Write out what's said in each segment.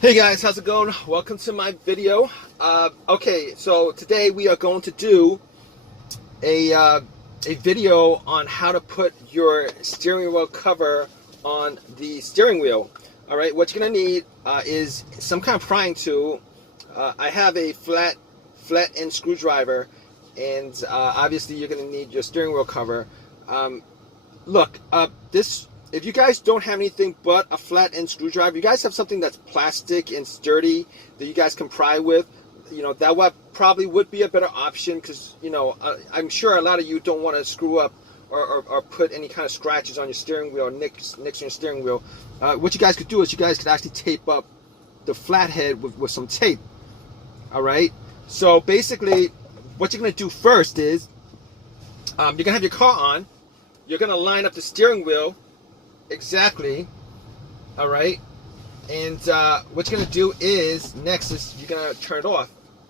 Hey guys, how's it going? Welcome to my video. Okay, so today we are going to do a video on how to put your steering wheel cover on the steering wheel. All right, what you're gonna need is some kind of prying tool. I have a flat end screwdriver, and obviously you're gonna need your steering wheel cover. Look, this. If you guys don't have anything but a flat end screwdriver, you guys have something that's plastic and sturdy that you guys can pry with, that probably would be a better option because, I'm sure a lot of you don't want to screw up or put any kind of scratches on your steering wheel, nicks on your steering wheel. What you guys could do is you guys could actually tape up the flathead with some tape. All right. So basically, what you're going to do first is you're going to have your car on. You're going to line up the steering wheel exactly. All right, and what you're gonna do is next is you're gonna turn it off.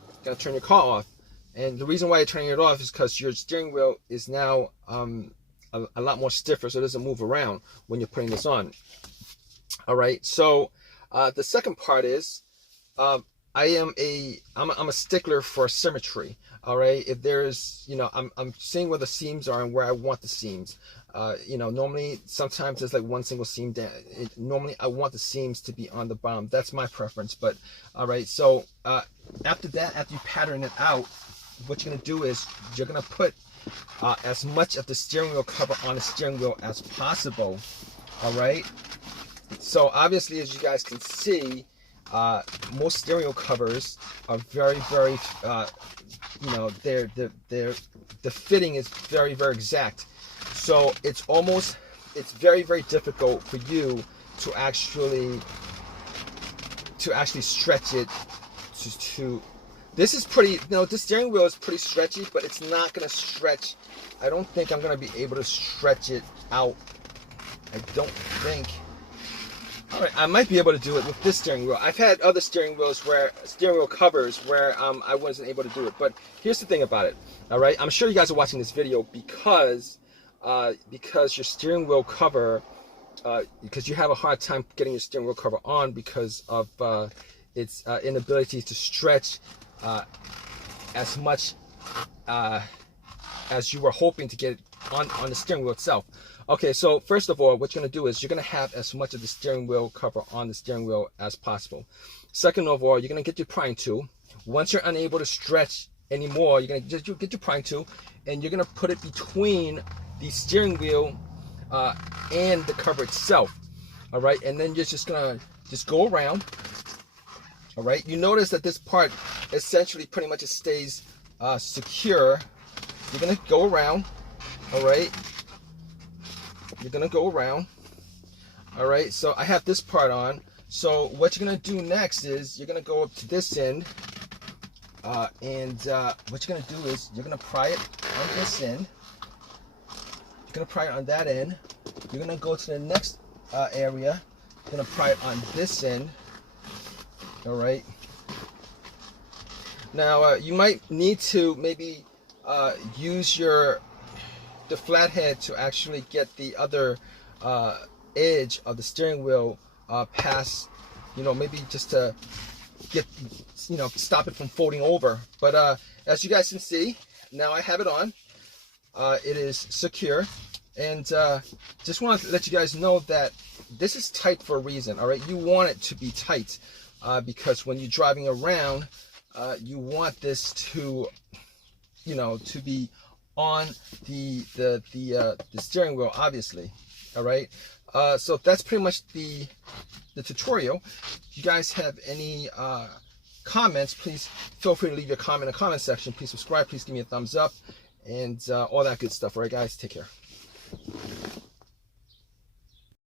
You're gonna turn your car off, and the reason why you're turning it off is because your steering wheel is now a lot more stiffer, so it doesn't move around when you're putting this on. All right, so the second part is I'm a stickler for symmetry. All right, if there's, I'm seeing where the seams are and where I want the seams. Normally sometimes there's like one single seam down. Normally I want the seams to be on the bottom. That's my preference. But all right, so after you pattern it out, what you're gonna do is you're gonna put as much of the steering wheel cover on the steering wheel as possible. All right. So obviously, as you guys can see, most steering wheel covers are very, very, the fitting is very, very exact. So it's very, very difficult for you to actually stretch it this is pretty, this steering wheel is pretty stretchy, but it's not going to stretch. I don't think I'm going to be able to stretch it out. I don't think. All right, I might be able to do it with this steering wheel. I've had other steering wheel covers where I wasn't able to do it. But here's the thing about it. All right, I'm sure you guys are watching this video because your steering wheel cover, because you have a hard time getting your steering wheel cover on because of its inability to stretch as much as you were hoping to get on the steering wheel itself. Okay, so first of all, what you're going to do is you're going to have as much of the steering wheel cover on the steering wheel as possible. Second of all, you're going to get your prying tool. Once you're unable to stretch anymore, you're going to just get your prying tool, and you're going to put it between the steering wheel and the cover itself. All right, and then you're just going to go around. All right, you notice that this part essentially pretty much stays secure. You're going to go around. All right. You're gonna go around. All right, so I have this part on. So what you're gonna do next is you're gonna go up to this end, and what you're gonna do is you're gonna pry it on this end. You're gonna pry it on that end. You're gonna go to the next area. You're gonna pry it on this end. All right. Now you might need to maybe use the flathead to actually get the other edge of the steering wheel past, maybe just to get, stop it from folding over. But as you guys can see, now I have it on. It is secure, and just want to let you guys know that this is tight for a reason. All right, you want it to be tight because when you're driving around, you want this to, to be on the steering wheel, obviously. All right, so that's pretty much the tutorial. If you guys have any comments, please feel free to leave your comment in the comment section. Please subscribe, please give me a thumbs up, and all that good stuff. All right, guys, take care.